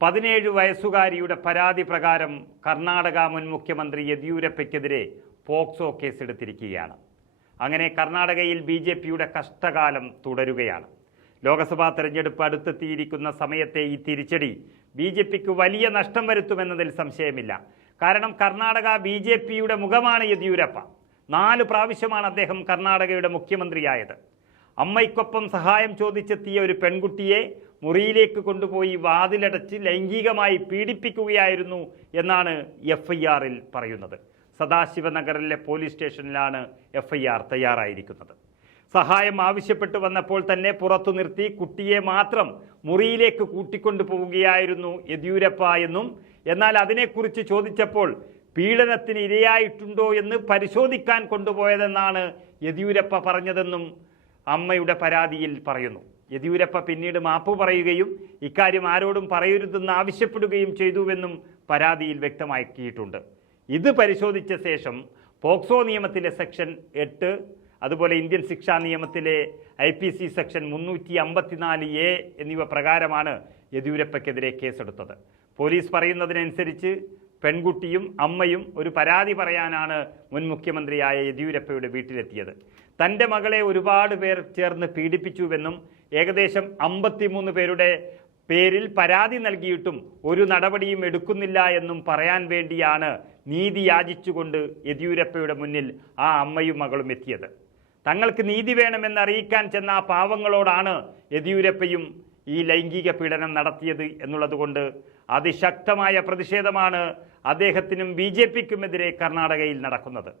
17 വയസ്സുകാരിയുടെ പരാതി പ്രകാരം കർണാടക മുൻ മുഖ്യമന്ത്രി യെദ്യൂരപ്പയ്ക്കെതിരെ പോക്സോ കേസെടുത്തിരിക്കുകയാണ്. അങ്ങനെ കർണാടകയിൽ BJPയുടെ കഷ്ടകാലം തുടരുകയാണ്. ലോക്സഭാ തെരഞ്ഞെടുപ്പ് അടുത്തെത്തിയിരിക്കുന്ന സമയത്തെ ഈ തിരിച്ചടി BJPക്ക് വലിയ നഷ്ടം വരുത്തുമെന്നതിൽ സംശയമില്ല. കാരണം കർണാടക BJPയുടെ മുഖമാണ് യെദ്യൂരപ്പ. 4 പ്രാവശ്യമാണ് അദ്ദേഹം കർണാടകയുടെ മുഖ്യമന്ത്രിയായത്. അമ്മയ്ക്കൊപ്പം സഹായം ചോദിച്ചെത്തിയ ഒരു പെൺകുട്ടിയെ മുറിയിലേക്ക് കൊണ്ടുപോയി വാതിലടച്ച് ലൈംഗികമായി പീഡിപ്പിക്കുകയായിരുന്നു എന്നാണ് FIRൽ പറയുന്നത്. സദാശിവനഗറിലെ പോലീസ് സ്റ്റേഷനിലാണ് FIR തയ്യാറായിരിക്കുന്നത്. സഹായം ആവശ്യപ്പെട്ടു വന്നപ്പോൾ തന്നെ പുറത്തു നിർത്തി കുട്ടിയെ മാത്രം മുറിയിലേക്ക് കൂട്ടിക്കൊണ്ടു പോവുകയായിരുന്നു യെദ്യൂരപ്പ എന്നും, എന്നാൽ അതിനെക്കുറിച്ച് ചോദിച്ചപ്പോൾ പീഡനത്തിന് ഇരയായിട്ടുണ്ടോ എന്ന് പരിശോധിക്കാൻ കൊണ്ടുപോയതെന്നാണ് യെദ്യൂരപ്പ പറഞ്ഞതെന്നും അമ്മയുടെ പരാതിയിൽ പറയുന്നു. യെദ്യൂരപ്പ പിന്നീട് മാപ്പ് പറയുകയും ഇക്കാര്യം ആരോടും പറയരുതെന്ന് ആവശ്യപ്പെടുകയും ചെയ്തുവെന്നും പരാതിയിൽ വ്യക്തമാക്കിയിട്ടുണ്ട്. ഇത് പരിശോധിച്ച ശേഷം പോക്സോ നിയമത്തിലെ സെക്ഷൻ 8, അതുപോലെ ഇന്ത്യൻ ശിക്ഷാ നിയമത്തിലെ IPC സെക്ഷൻ 354A എന്നിവ പ്രകാരമാണ് യെദ്യൂരപ്പയ്ക്കെതിരെ കേസെടുത്തത്. പോലീസ് പറയുന്നതിനനുസരിച്ച് പെൺകുട്ടിയും അമ്മയും ഒരു പരാതി പറയാനാണ് മുൻ മുഖ്യമന്ത്രിയായ യെദ്യൂരപ്പയുടെ വീട്ടിലെത്തിയത്. തൻ്റെ മകളെ ഒരുപാട് പേർ ചേർന്ന് പീഡിപ്പിച്ചുവെന്നും ഏകദേശം 53 പേരുടെ പേരിൽ പരാതി നൽകിയിട്ടും ഒരു നടപടിയും എടുക്കുന്നില്ല എന്നും പറയാൻ വേണ്ടിയാണ് നീതി യാചിച്ചുകൊണ്ട് യെദ്യൂരപ്പയുടെ മുന്നിൽ ആ അമ്മയും മകളും എത്തിയത്. തങ്ങൾക്ക് നീതി വേണമെന്ന് അറിയിക്കാൻ ചെന്ന ആ പാവങ്ങളോടാണ് യെദ്യൂരപ്പയും ഈ ലൈംഗിക പീഡനം നടത്തിയത് എന്നുള്ളതുകൊണ്ട് അതിശക്തമായ പ്രതിഷേധമാണ് അദ്ദേഹത്തിനും BJPക്കുമെതിരെ കർണാടകയിൽ നടക്കുന്നത്.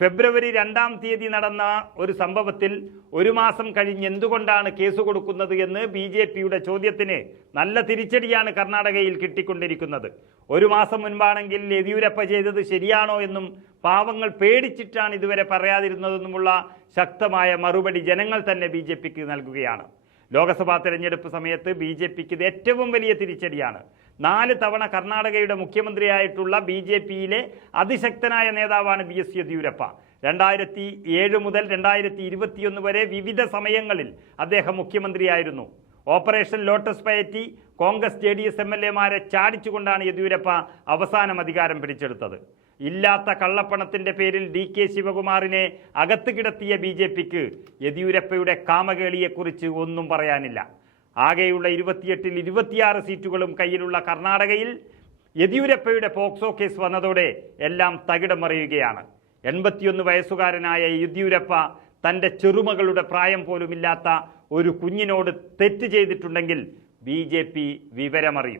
ഫെബ്രുവരി 2-ാം തീയതി നടന്ന ഒരു സംഭവത്തിൽ 1 മാസം കഴിഞ്ഞ് എന്തുകൊണ്ടാണ് കേസ് കൊടുക്കുന്നത് എന്ന് BJPയുടെ ചോദ്യത്തിന് നല്ല തിരിച്ചടിയാണ് കർണാടകയിൽ കിട്ടിക്കൊണ്ടിരിക്കുന്നത്. 1 മാസം മുൻപാണെങ്കിൽ യെദ്യൂരപ്പ ചെയ്തത് ശരിയാണോ എന്നും പാവങ്ങൾ പേടിച്ചിട്ടാണ് ഇതുവരെ പറയാതിരുന്നതെന്നുമുള്ള ശക്തമായ മറുപടി ജനങ്ങൾ തന്നെ BJPക്ക് നൽകുകയാണ്. ലോക്സഭാ തെരഞ്ഞെടുപ്പ് സമയത്ത് BJPക്ക് ഇത് ഏറ്റവും വലിയ തിരിച്ചടിയാണ്. 4 തവണ കർണാടകയുടെ മുഖ്യമന്ത്രിയായിട്ടുള്ള BJPയിലെ അതിശക്തനായ നേതാവാണ് BS യെദ്യൂരപ്പ. 2007 മുതൽ 2021 വരെ വിവിധ സമയങ്ങളിൽ അദ്ദേഹം മുഖ്യമന്ത്രിയായിരുന്നു. ഓപ്പറേഷൻ ലോട്ടസ് പയറ്റി കോൺഗ്രസ് JDS MLAമാരെ ചാടിച്ചുകൊണ്ടാണ് യെദ്യൂരപ്പ അവസാനം അധികാരം പിടിച്ചെടുത്തത്. ഇല്ലാത്ത കള്ളപ്പണത്തിന്റെ പേരിൽ DK ശിവകുമാറിനെ അകത്ത് കിടത്തിയ BJPക്ക് യെദ്യൂരപ്പയുടെ കാമകേളിയെക്കുറിച്ച് ഒന്നും പറയാനില്ല. ആകെയുള്ള 28-ൽ 26 സീറ്റുകളും കയ്യിലുള്ള കർണാടകയിൽ യെദ്യൂരപ്പയുടെ പോക്സോ കേസ് വന്നതോടെ എല്ലാം തകിടം മറിയുകയാണ്. 81 വയസ്സുകാരനായ യെദ്യൂരപ്പ തൻ്റെ ചെറുമകളുടെ പ്രായം പോലുമില്ലാത്ത ഒരു കുഞ്ഞിനോട് തെറ്റ് ചെയ്തിട്ടുണ്ടെങ്കിൽ BJP വിവരമറിയും.